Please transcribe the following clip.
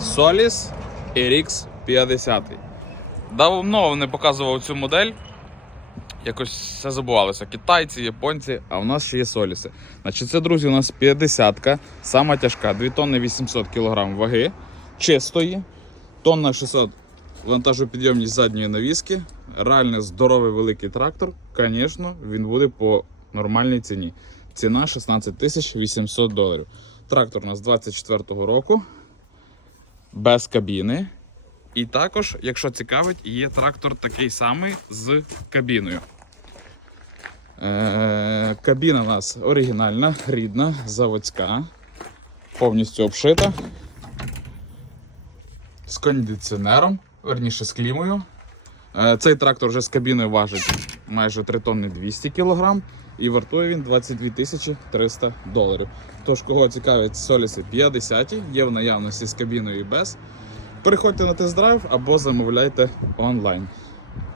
Solis RX 50. Давно не показував цю модель. Якось все забувалося. Китайці, японці, а у нас ще є соліси. Значить, це, друзі, у нас 50-ка, сама тяжка, 2 тонни 800 кг ваги, чистої, тонна 600 вантажопідйомність задньої навіски, реально здоровий великий трактор. Звісно, він буде по нормальній ціні. Ціна 16 800 доларів. Трактор у нас 24-го року, без кабіни. І також, якщо цікавить, є трактор такий самий з кабіною. Е, кабіна у нас оригінальна, рідна, заводська, повністю обшита. З кондиціонером, верніше з клімою. Е, цей трактор вже з кабіною важить майже 3 тонни 200 кг і вартує він 22 тисячі 300 доларів. Тож, кого цікавить соліси 50, є в наявності з кабіною і без. Переходьте на тест-драйв або замовляйте онлайн.